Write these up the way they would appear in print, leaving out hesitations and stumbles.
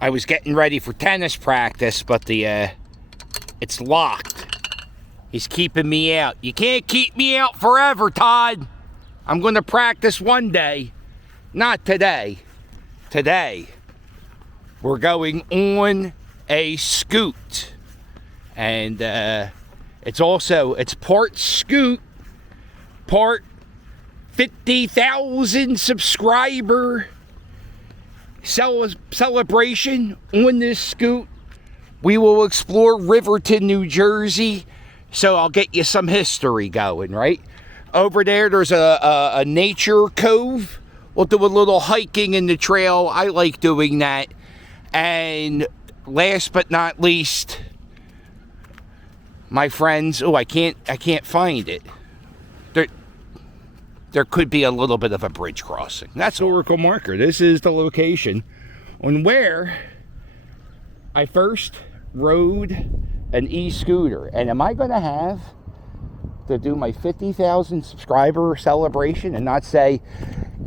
I was getting ready for tennis practice, but it's locked. He's keeping me out. You can't keep me out forever, Todd. I'm going to practice one day. Not today. Today, we're going on a scoot. And it's part scoot, part 50,000 subscriber celebration on this scoot. We will explore Riverton, New Jersey. So I'll get you some history going, right? Over there's a nature cove. We'll do a little hiking in the trail. I like doing that. And last but not least, my friends, I can't find it. There could be a little bit of a bridge crossing. That's historical marker. This is the location on where I first rode an e-scooter. And am I going to have to do my 50,000 subscriber celebration and not say,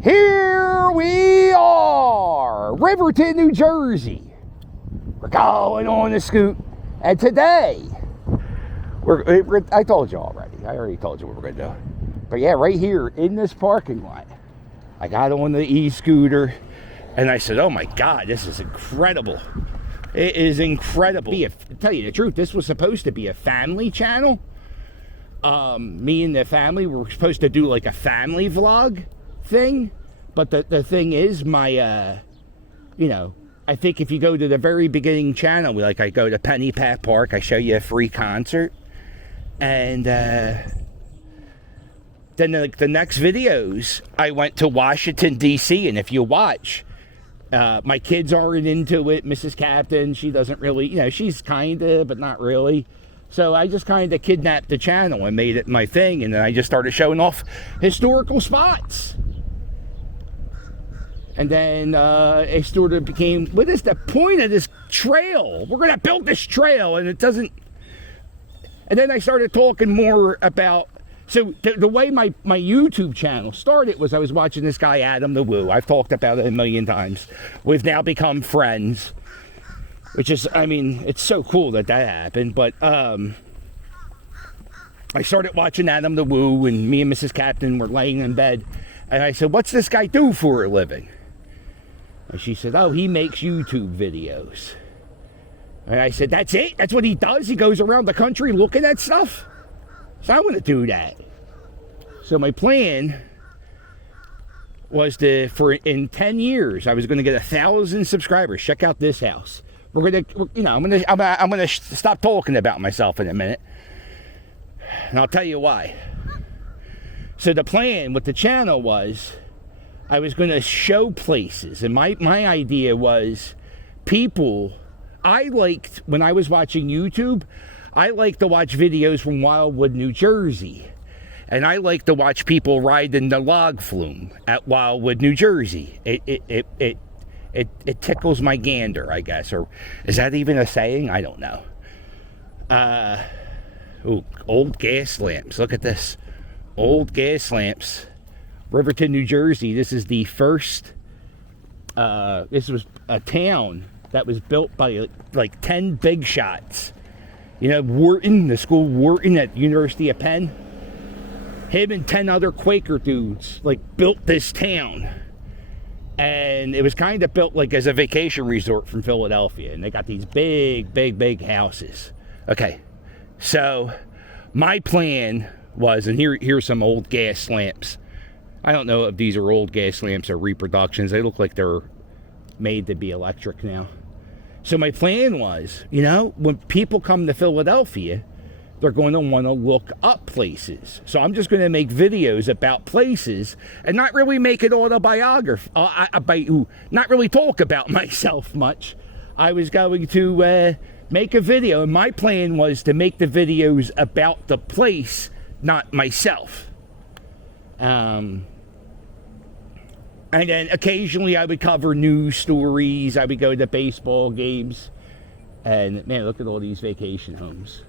here we are, Riverton, New Jersey. We're going on a scoot. And today, I told you already. I already told you what we're going to do. But yeah, right here in this parking lot, I got on the e-scooter and I said, oh my God, this is incredible. It is incredible. To tell you the truth, this was supposed to be a family channel. Me and the family were supposed to do like a family vlog thing. But the thing is, I think if you go to the very beginning channel, I go to Pennypack Park, I show you a free concert. And then the next videos, I went to Washington, D.C. And if you watch, my kids aren't into it. Mrs. Captain, she doesn't really, she's kind of, but not really. So I just kind of kidnapped the channel and made it my thing. And then I just started showing off historical spots. And then it sort of became, what is the point of this trail? We're going to build this trail, and it doesn't. And then I started talking more about, so the way my YouTube channel started was I was watching this guy, Adam the Woo. I've talked about it a million times. We've now become friends, which is, it's so cool that happened. But I started watching Adam the Woo, and me and Mrs. Captain were laying in bed. And I said, what's this guy do for a living? And she said, oh, he makes YouTube videos. And I said, that's it? That's what he does? He goes around the country looking at stuff? So I want to do that. So my plan was in 10 years, I was going to get 1,000 subscribers. Check out this house. I'm going to stop talking about myself in a minute. And I'll tell you why. So the plan with the channel was I was going to show places. And my idea was people, when I was watching YouTube, I like to watch videos from Wildwood, New Jersey. And I like to watch people riding the log flume at Wildwood, New Jersey. It tickles my gander, I guess. Or is that even a saying? I don't know. Old gas lamps. Look at this. Old gas lamps. Riverton, New Jersey. This is the first, this was a town that was built by like 10 big shots. Wharton, the school Wharton at University of Penn. Him and 10 other Quaker dudes built this town. And it was kind of built as a vacation resort from Philadelphia. And they got these big houses. Okay, so my plan was, and here's some old gas lamps. I don't know if these are old gas lamps or reproductions. They look like they're made to be electric now. So my plan was, when people come to Philadelphia, they're going to want to look up places. So I'm just going to make videos about places and not really make it autobiography. Not really talk about myself much. I was going to make a video, and my plan was to make the videos about the place, not myself. And then occasionally I would cover news stories. I would go to baseball games. And man, look at all these vacation homes.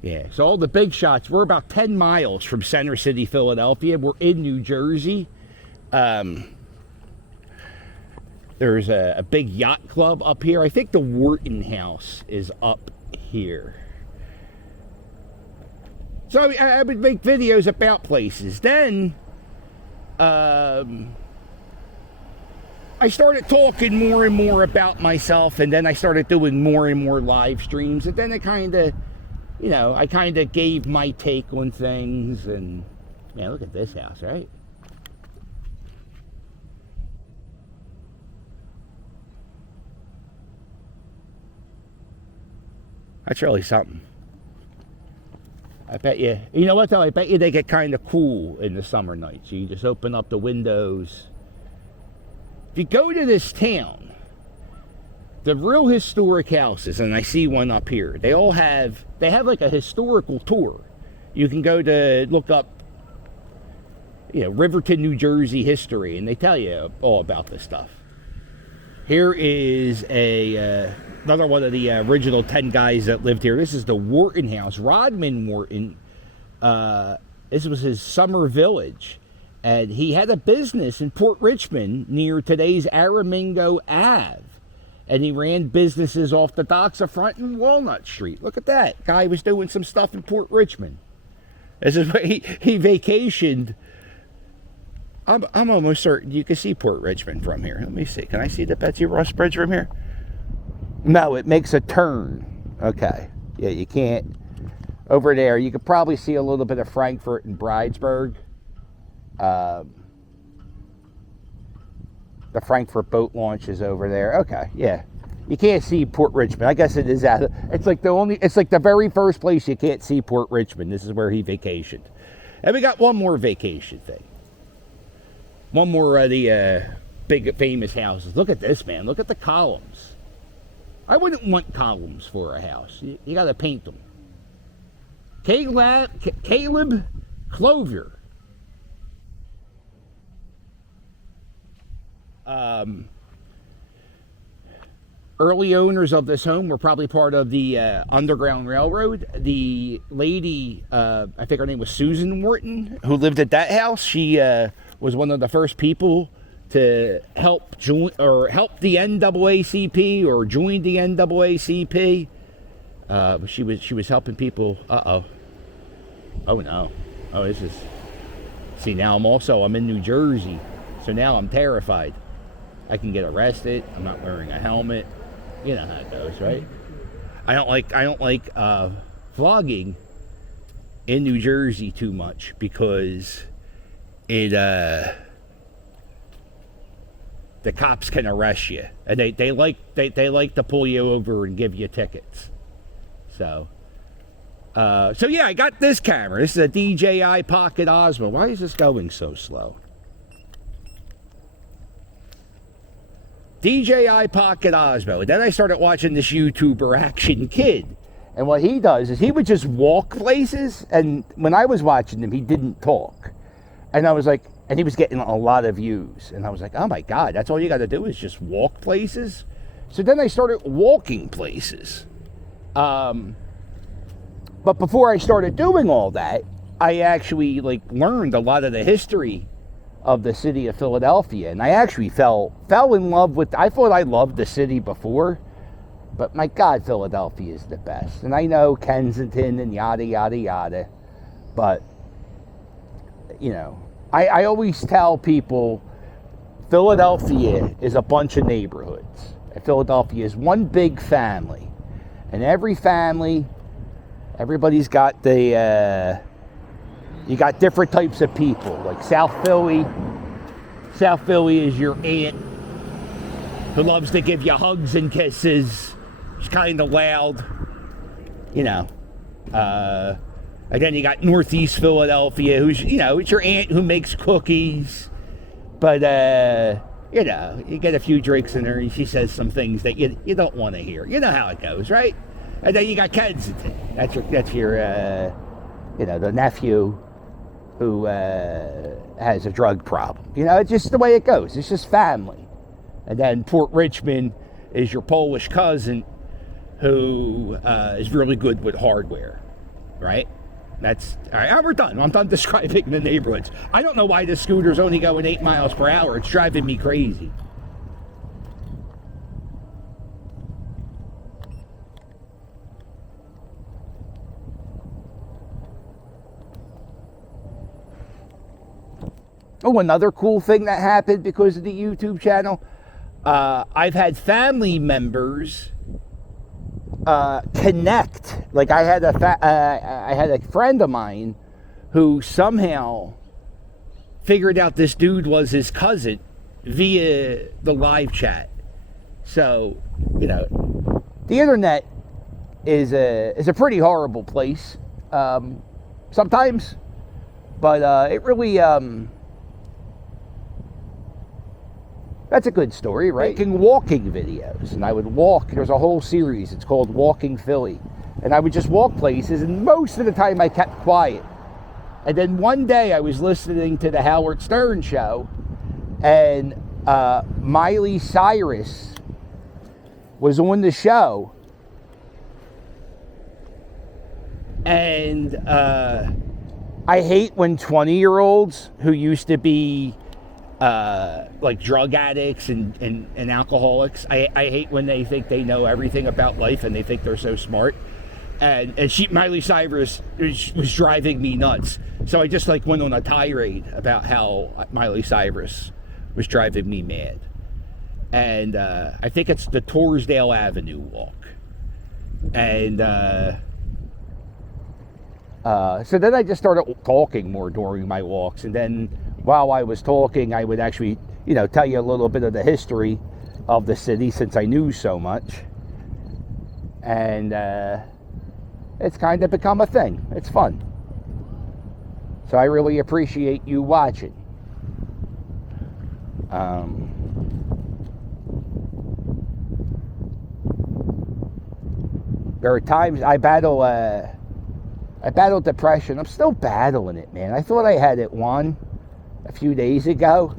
Yeah, so all the big shots, we're about 10 miles from Center City, Philadelphia. We're in New Jersey. There's a big yacht club up here. I think the Wharton House is up here. So I would make videos about places. Then I started talking more and more about myself, and then I started doing more and more live streams, and then I kind of, I kind of gave my take on things. And man, look at this house, right? That's really something. I bet you, you know what though, I bet you they get kind of cool in the summer nights. You just open up the windows. If you go to this town, the real historic houses, and I see one up here, they have like a historical tour. You can go to look up, Riverton, New Jersey history, and they tell you all about this stuff. Here is another one of the original 10 guys that lived here. This is the Wharton House. Rodman Wharton, this was his summer village. And he had a business in Port Richmond near today's Aramingo Ave. And he ran businesses off the docks of Front and Walnut Street. Look at that. Guy was doing some stuff in Port Richmond. This is where he vacationed. I'm almost certain you can see Port Richmond from here. Let me see. Can I see the Betsy Ross Bridge from here? No, it makes a turn. Okay. Yeah, you can't. Over there, you could probably see a little bit of Frankfurt and Bridesburg. The Frankfurt boat launch is over there. Okay, yeah. You can't see Port Richmond. I guess it is out. It's like the very first place you can't see Port Richmond. This is where he vacationed. And we got one more vacation thing. One more of the big famous houses. Look at this, man. Look at the columns. I wouldn't want columns for a house. You got to paint them. Caleb Clover. Early owners of this home were probably part of the Underground Railroad. The lady, I think her name was Susan Wharton, who lived at that house. She was one of the first people to help the NAACP or join the NAACP. She was helping people. Oh no. Oh, this is. See, now I'm in New Jersey, so now I'm terrified. I can get arrested. I'm not wearing a helmet. You know how it goes, right? I don't like vlogging in New Jersey too much because the cops can arrest you, and they like to pull you over and give you tickets. So yeah, I got this camera. This is a DJI Pocket Osmo. Why is this going so slow? DJI Pocket Osmo. And then I started watching this YouTuber Action Kid. And what he does is he would just walk places. And when I was watching him, he didn't talk. And I was like, and he was getting a lot of views. And I was like, oh my God, that's all you got to do is just walk places? So then I started walking places. But before I started doing all that, I actually learned a lot of the history of the city of Philadelphia, and I actually fell in love with. I thought I loved the city before, but my God, Philadelphia is the best. And I know Kensington and yada yada yada, but I always tell people Philadelphia is a bunch of neighborhoods. And Philadelphia is one big family, and every family, everybody's got the. You got different types of people, like South Philly. South Philly is your aunt who loves to give you hugs and kisses. She's kind of loud, And then you got Northeast Philadelphia, who's, it's your aunt who makes cookies. But, you get a few drinks in her and she says some things that you don't want to hear. You know how it goes, right? And then you got Kensington. That's your the nephew who has a drug problem. It's just the way it goes. It's just family. And then Port Richmond is your Polish cousin who is really good with hardware, right? That's, all right, we're done. I'm done describing the neighborhoods. I don't know why this scooter's only going 8 miles per hour. It's driving me crazy. Oh, another cool thing that happened because of the YouTube channel. I've had family members connect. Like I had a friend of mine who somehow figured out this dude was his cousin via the live chat. So, you know, the internet is a pretty horrible place sometimes, but it really that's a good story, right? Making walking videos, and I would walk. There's a whole series. It's called Walking Philly, and I would just walk places, and most of the time I kept quiet. And then one day I was listening to the Howard Stern show, and Miley Cyrus was on the show, and I hate when 20-year-olds who used to be like drug addicts and alcoholics. I hate when they think they know everything about life and they think they're so smart. And Miley Cyrus was driving me nuts. So I just like went on a tirade about how Miley Cyrus was driving me mad. And I think it's the Torresdale Avenue walk. And so then I just started talking more during my walks. And then while I was talking, I would actually, you know, tell you a little bit of the history of the city since I knew so much. And it's kind of become a thing. It's fun. So I really appreciate you watching. There are times I battle depression. I'm still battling it, man. I thought I had it won a few days ago,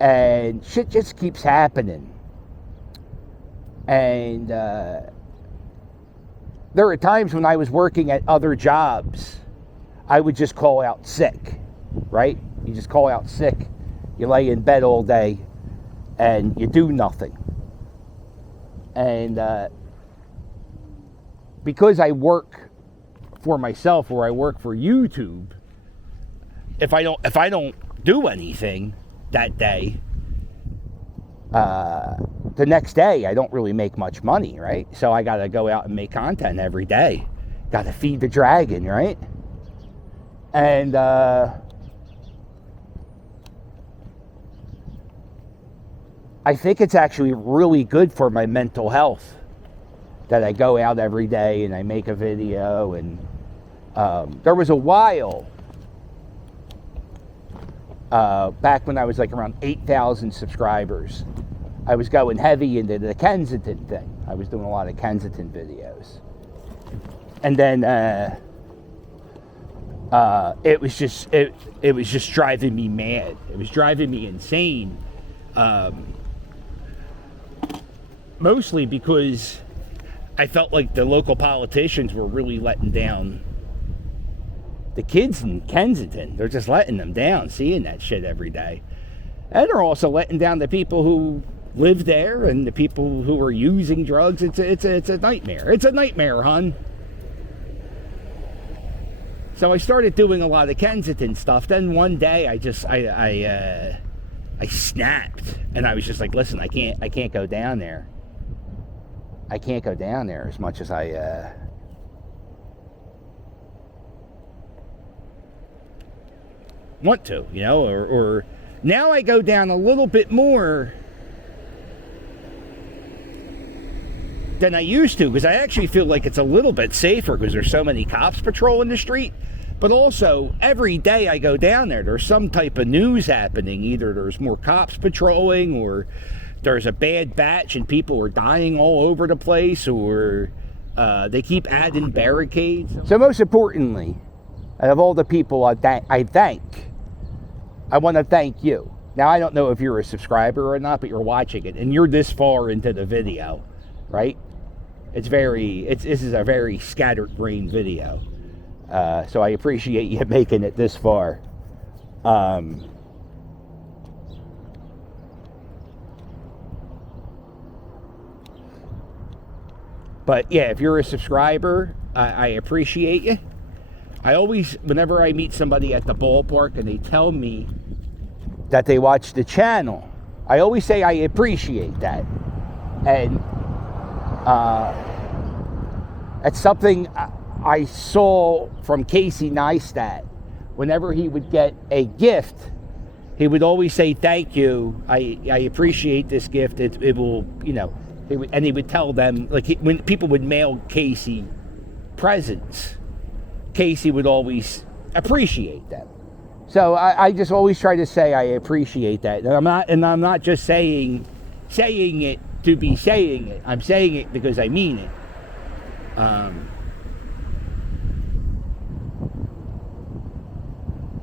and shit just keeps happening. And there are times when I was working at other jobs, I would just call out sick, right? You just call out sick. You lay in bed all day and you do nothing. And because I work for myself or I work for YouTube, if I don't do anything that day, the next day I don't really make much money, right? So I gotta go out and make content every day. Gotta feed the dragon, right? And I think it's actually really good for my mental health that I go out every day and I make a video. And there was a while back when I was like around 8,000 subscribers, I was going heavy into the Kensington thing. I was doing a lot of Kensington videos. And then it was just driving me mad. It was driving me insane. Mostly because I felt like the local politicians were really letting down the kids in Kensington. They're just letting them down, seeing that shit every day. And they're also letting down the people who live there and the people who are using drugs. It's a nightmare. It's a nightmare, hon. So I started doing a lot of Kensington stuff. Then one day I snapped, and I was just like, listen, I can't go down there. I can't go down there as much as I want to, you know, or now I go down a little bit more than I used to, because I actually feel like it's a little bit safer because there's so many cops patrolling the street. But also, every day I go down there, there's some type of news happening. Either there's more cops patrolling, or there's a bad batch and people are dying all over the place, or they keep adding barricades. So most importantly, out of all the people I thank, I want to thank you. Now, I don't know if you're a subscriber or not, but you're watching it, and you're this far into the video, right? This is a very scattered brain video. So I appreciate you making it this far. But yeah, if you're a subscriber, I appreciate you. I always, whenever I meet somebody at the ballpark and they tell me that they watch the channel. I always say I appreciate that. And it's something I saw from Casey Neistat. Whenever he would get a gift, he would always say, thank you, I appreciate this gift, it will, you know, and he would tell them, like, when people would mail Casey presents, Casey would always appreciate them. So I just always try to say I appreciate that. And I'm not just saying it to be saying it. I'm saying it because I mean it.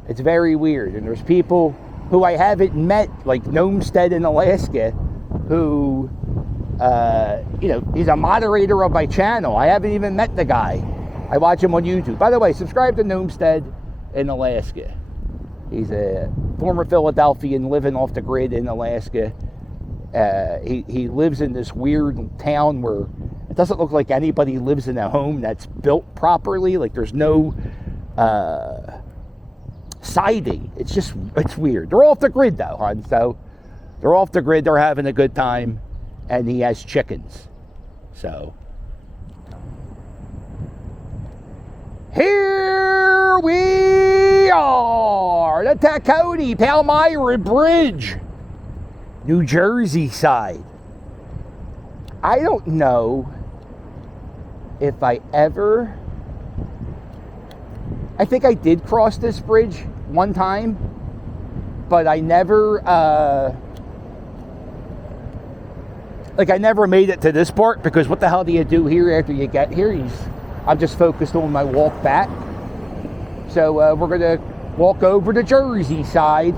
It's very weird. And there's people who I haven't met, like Gnomestead in Alaska, who, you know, he's a moderator of my channel. I haven't even met the guy. I watch him on YouTube. By the way, subscribe to Gnomestead in Alaska. He's a former Philadelphian living off the grid in Alaska. He lives in this weird town where it doesn't look like anybody lives in a home that's built properly. Like, there's no siding. It's weird. They're off the grid though, hon. So they're off the grid. They're having a good time, and he has chickens. So here we are, the Tacony Palmyra Bridge, New Jersey side. I don't know if I think I did cross this bridge one time, but I never, I never made it to this part, because what the hell do you do here after you get here? I'm just focused on my walk back. So we're gonna walk over the Jersey side,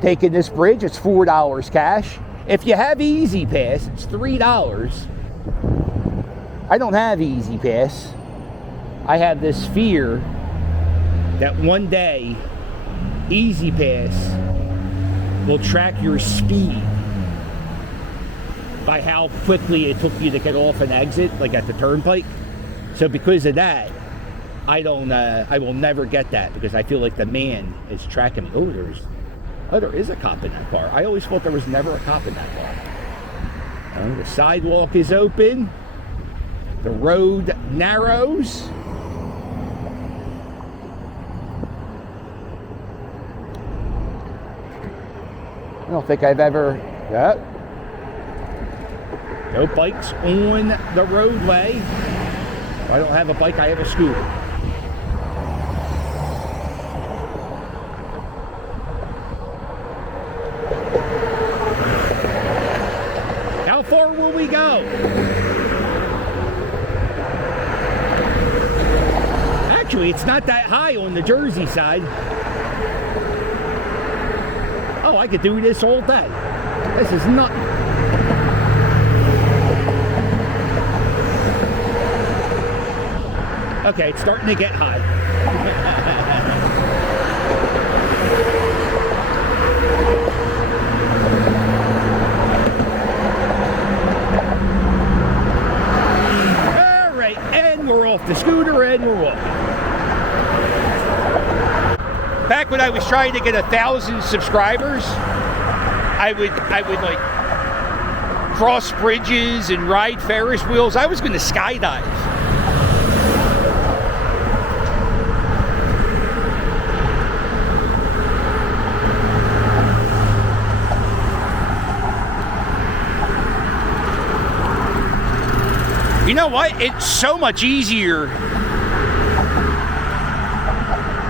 taking this bridge. It's $4 cash. If you have Easy Pass, it's $3. I don't have Easy Pass. I have this fear that one day Easy Pass will track your speed by how quickly it took you to get off and exit, like at the turnpike. So because of that, I will never get that, because I feel like the man is tracking me. There is a cop in that car. I always thought there was never a cop in that car. The sidewalk is open. The road narrows. I don't think I've ever... No bikes on the roadway. I don't have a bike, I have a scooter. How far will we go? Actually, it's not that high on the Jersey side. Oh, I could do this all day. This is nothing. Okay, it's starting to get high. All right, and we're off the scooter and we're walking. Back when I was trying to get 1,000 subscribers, I would like cross bridges and ride Ferris wheels. I was going to skydive. You know what? It's so much easier.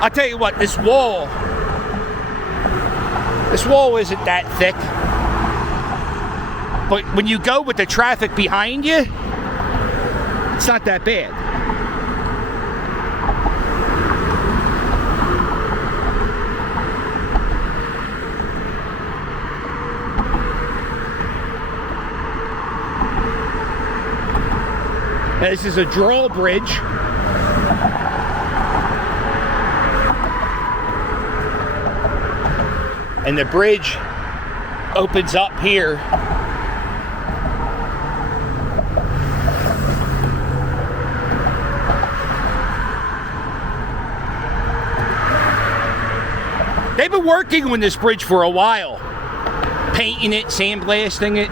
I'll tell you what, this wall isn't that thick. But when you go with the traffic behind you, it's not that bad. Now, this is a drawbridge. And the bridge opens up here. been working on this bridge for a while. Painting it, sandblasting it.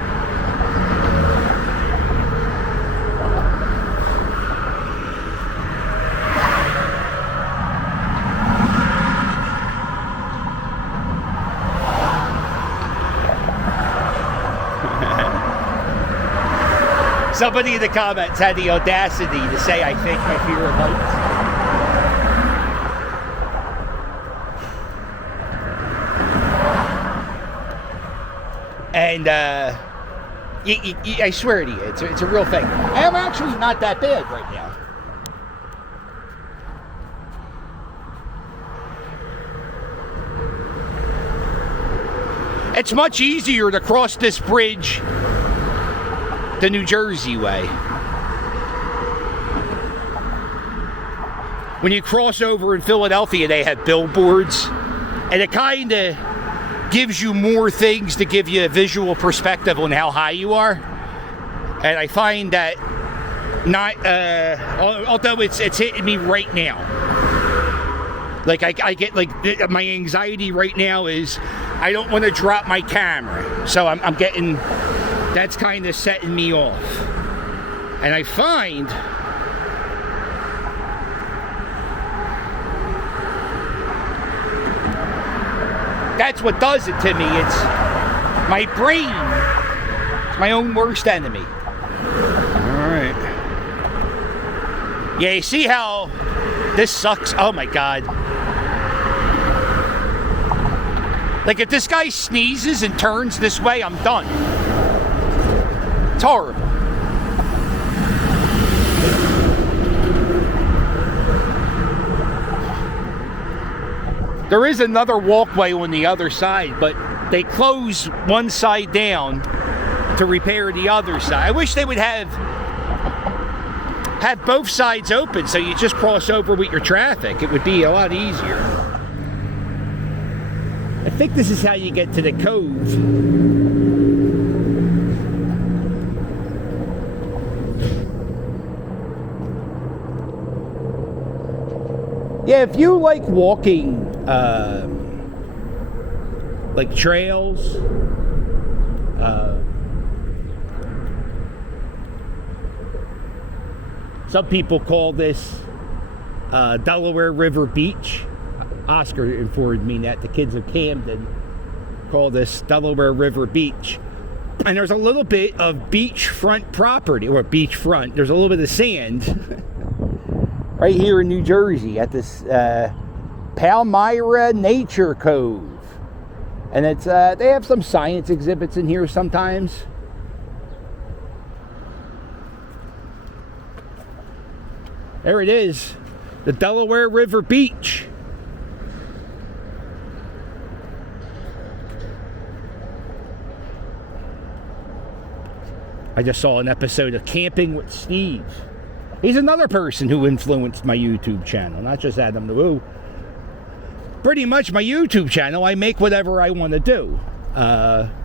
Somebody in the comments had the audacity to say I fake my fear of heights. And I swear to you, it's a real thing. I'm actually not that bad right now. It's much easier to cross this bridge the New Jersey way. When you cross over in Philadelphia, they have billboards, and it kind of gives you more things to give you a visual perspective on how high you are. And I find that not, although it's hitting me right now. Like I get like my anxiety right now is I don't want to drop my camera, so I'm getting. That's kind of setting me off. And I find that's what does it to me. It's my brain. It's my own worst enemy. All right. Yeah, you see how this sucks? Oh my God. Like if this guy sneezes and turns this way, I'm done. It's horrible. There is another walkway on the other side, but they close one side down to repair the other side. I wish they would have both sides open so you just cross over with your traffic. It would be a lot easier. I think this is how you get to the cove. Yeah, if you like walking, like trails, some people call this Delaware River Beach. Oscar informed me that the kids of Camden call this Delaware River Beach. And there's a little bit of beachfront property, or beachfront. There's a little bit of sand right here in New Jersey at this Palmyra Nature Cove. And it's they have some science exhibits in here sometimes. There it is, the Delaware River Beach. I just saw an episode of Camping with Steve. He's another person who influenced my YouTube channel, not just Adam the Woo. Pretty much my YouTube channel, I make whatever I want to do.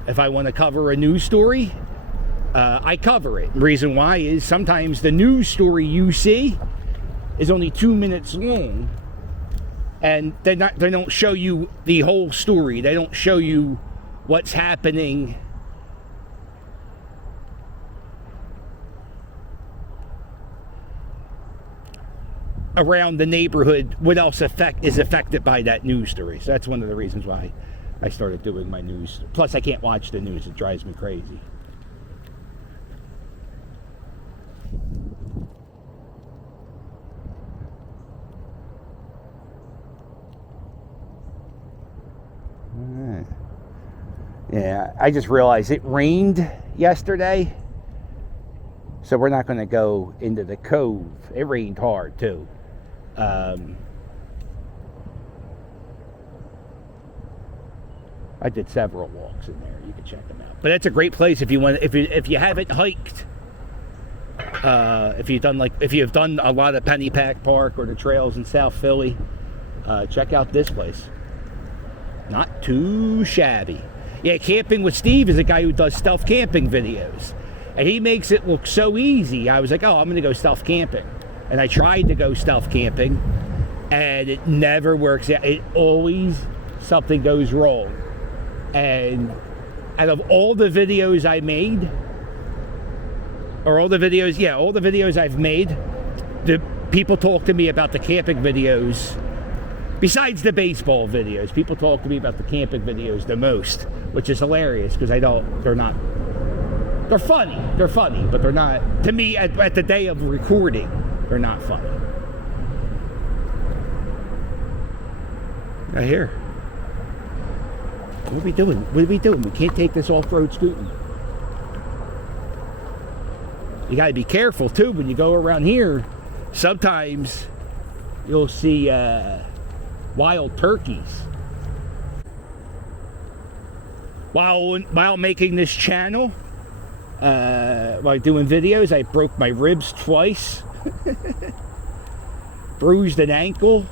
If I want to cover a news story, I cover it. The reason why is sometimes the news story you see is only 2 minutes long, and they don't show you the whole story. They don't show you what's happening around the neighborhood, what else is affected by that news story. So that's one of the reasons why I started doing my news. Plus, I can't watch the news. It drives me crazy. Yeah, I just realized it rained yesterday, so we're not going to go into the cove. It rained hard too. I did several walks in there. You can check them out. But that's a great place if you want. If you haven't hiked, if you've done a lot of Pennypack Park or the trails in South Philly, check out this place. Not too shabby. Yeah, Camping with Steve is a guy who does stealth camping videos. And he makes it look so easy. I was like, oh, I'm going to go stealth camping. And I tried to go stealth camping, and it never works out. It always something goes wrong. And out of all the videos I made, or all the videos I've made, the people talk to me about the camping videos. Besides the baseball videos, people talk to me about the camping videos the most, which is hilarious because they're funny, but they're not, to me, at the day of recording, they're not funny. Right here. What are we doing? We can't take this off-road scooting. You gotta be careful too when you go around here. Sometimes you'll see wild turkeys. While making this channel, while doing videos, I broke my ribs twice, bruised an ankle,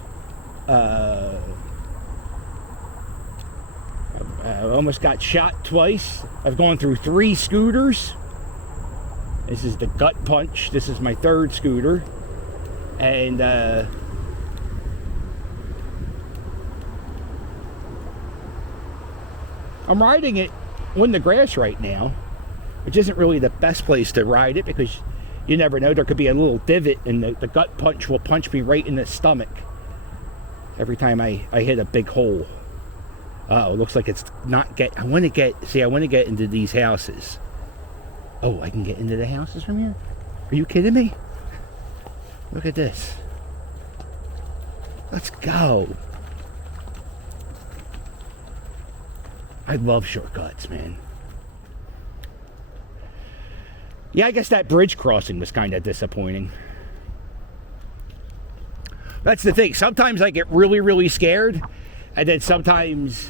I almost got shot twice. I've gone through 3 scooters. This is the gut punch. This is my 3rd scooter. And I'm riding it on the grass right now, which isn't really the best place to ride it because you never know. There could be a little divot and the gut punch will punch me right in the stomach every time I hit a big hole. Oh, it looks like it's not I want to get into these houses. Oh, I can get into the houses from here? Are you kidding me? Look at this. Let's go. I love shortcuts, man. Yeah, I guess that bridge crossing was kind of disappointing. That's the thing. Sometimes I get really, really scared. And then sometimes,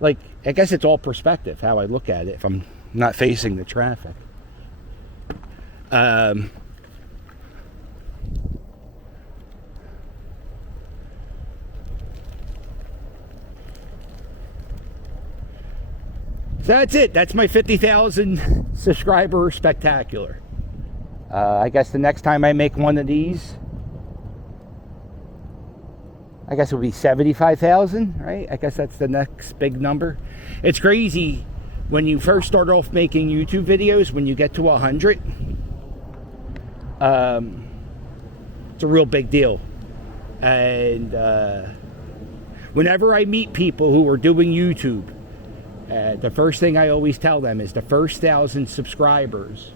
like, I guess it's all perspective, how I look at it if I'm not facing the traffic. So that's it. That's my 50,000 subscriber spectacular. I guess the next time I make one of these, I guess it would be 75,000, right? I guess that's the next big number. It's crazy when you first start off making YouTube videos, when you get to 100, it's a real big deal. And whenever I meet people who are doing YouTube, the first thing I always tell them is the first 1,000 subscribers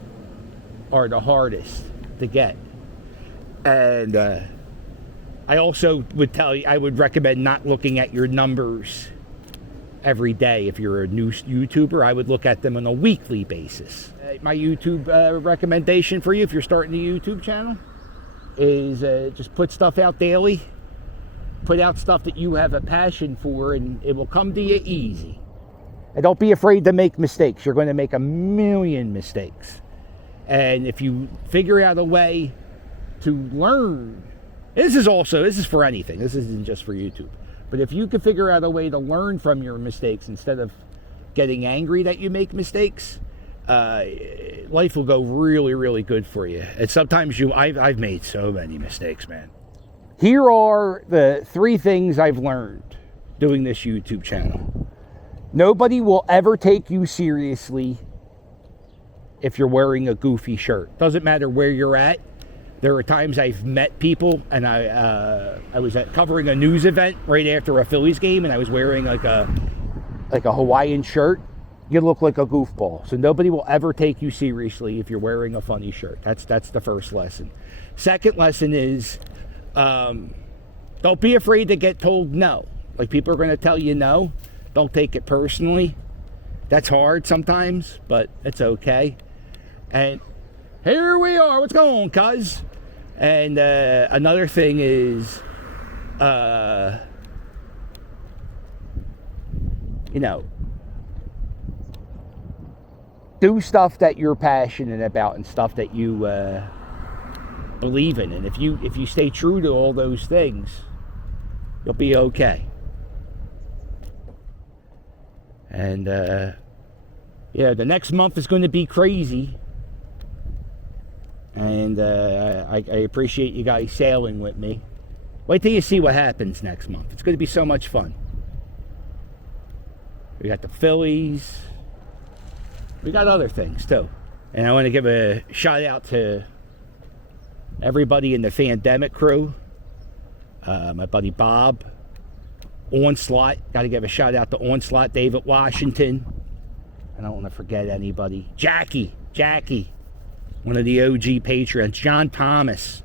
are the hardest to get. And I also would tell you, I would recommend not looking at your numbers every day. If you're a new YouTuber, I would look at them on a weekly basis. My YouTube recommendation for you, if you're starting a YouTube channel, is just put stuff out daily. Put out stuff that you have a passion for, and it will come to you easy. And don't be afraid to make mistakes. You're going to make a million mistakes. And if you figure out a way to learn, this is for anything. This isn't just for YouTube. But if you can figure out a way to learn from your mistakes instead of getting angry that you make mistakes, life will go really, really good for you. And sometimes I've made so many mistakes, man. Here are the 3 things I've learned doing this YouTube channel. Nobody will ever take you seriously if you're wearing a goofy shirt. Doesn't matter where you're at. There are times I've met people, and I was covering a news event right after a Phillies game, and I was wearing like a Hawaiian shirt. You look like a goofball. So nobody will ever take you seriously if you're wearing a funny shirt. That's the first lesson. Second lesson is, don't be afraid to get told no. Like, people are going to tell you no. Don't take it personally. That's hard sometimes, but it's okay. And here we are. What's going on, cuz? And another thing is, do stuff that you're passionate about and stuff that you believe in. And if you stay true to all those things, you'll be okay. And the next month is going to be crazy. And I appreciate you guys sailing with me. Wait till you see what happens next month. It's going to be so much fun. We got the Phillies. We got other things too. And I want to give a shout out to everybody in the Fandemic crew. My buddy Bob. Onslaught. Got to give a shout out to Onslaught, David Washington. I don't want to forget anybody. Jackie. One of the OG patrons. John Thomas,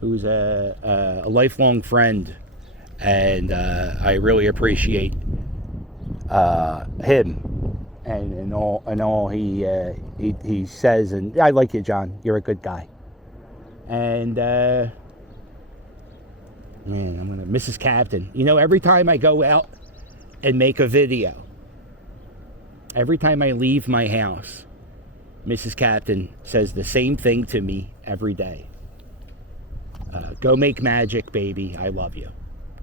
who's a lifelong friend. And I really appreciate him and all he says. And I like you, John. You're a good guy. And man, Mrs. Captain. You know, every time I go out and make a video, every time I leave my house, Mrs. Captain says the same thing to me every day. Go make magic, baby. I love you.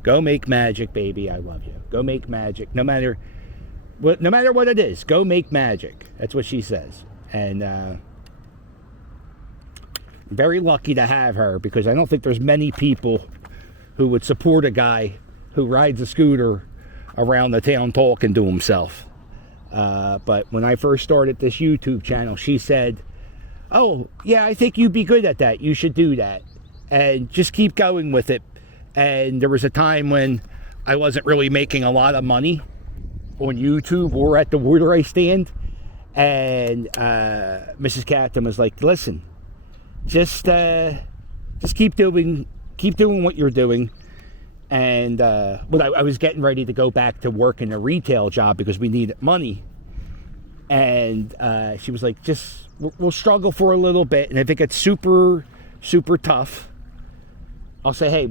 Go make magic, baby. I love you. Go make magic. No matter what it is, go make magic. That's what she says. And I'm very lucky to have her, because I don't think there's many people who would support a guy who rides a scooter around the town talking to himself. But when I first started this YouTube channel, she said, "Oh, yeah, I think you'd be good at that. You should do that. And just keep going with it." And there was a time when I wasn't really making a lot of money on YouTube or at the water ice stand. And Mrs. Captain was like, "Listen, just keep doing what you're doing." And when I was getting ready to go back to work in a retail job because we needed money. And she was like, we'll struggle for a little bit. And if it gets super, super tough, I'll say, hey,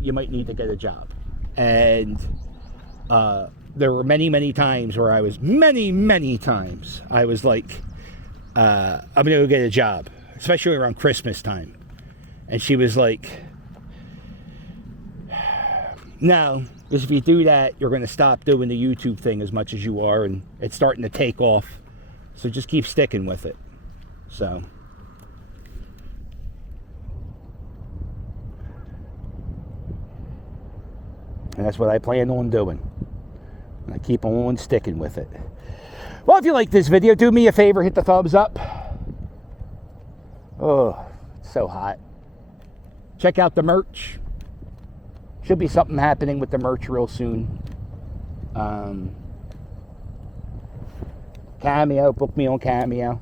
you might need to get a job. And there were many times where I was, many times, I was like, I'm going to go get a job, especially around Christmas time. And she was like, no, because if you do that, you're going to stop doing the YouTube thing as much as you are, and it's starting to take off. So just keep sticking with it. So. And that's what I plan on doing. I keep on sticking with it. Well, if you like this video, do me a favor, hit the thumbs up. Oh, it's so hot. Check out the merch. Should be something happening with the merch real soon. Cameo, book me on Cameo.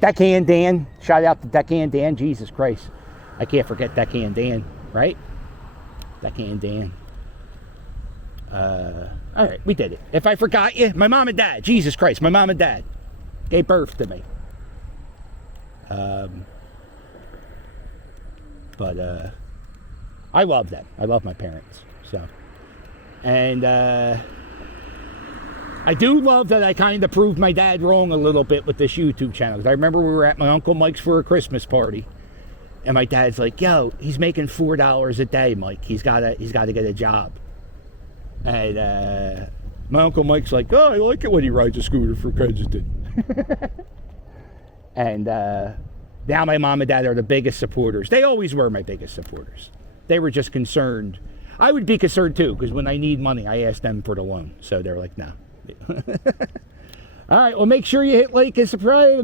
Deckhand Dan, shout out to Deckhand Dan. Jesus Christ, I can't forget Deckhand Dan, right? Deckhand Dan. All right, we did it. If I forgot you, my mom and dad. Jesus Christ, my mom and dad gave birth to me. But I love them. I love my parents. So, and I do love that I kind of proved my dad wrong a little bit with this YouTube channel. Because I remember we were at my Uncle Mike's for a Christmas party, and my dad's like, "Yo, he's making $4 a day, Mike. He's gotta get a job." And my Uncle Mike's like, "Oh, I like it when he rides a scooter for Kensington." And now my mom and dad are the biggest supporters. They always were my biggest supporters. They were just concerned. I would be concerned too, because when I need money, I ask them for the loan. So they're like, no. All right, well, make sure you hit like and subscribe.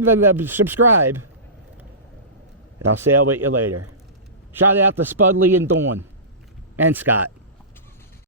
And I'll say I'll wait you later. Shout out to Spudley and Dawn and Scott.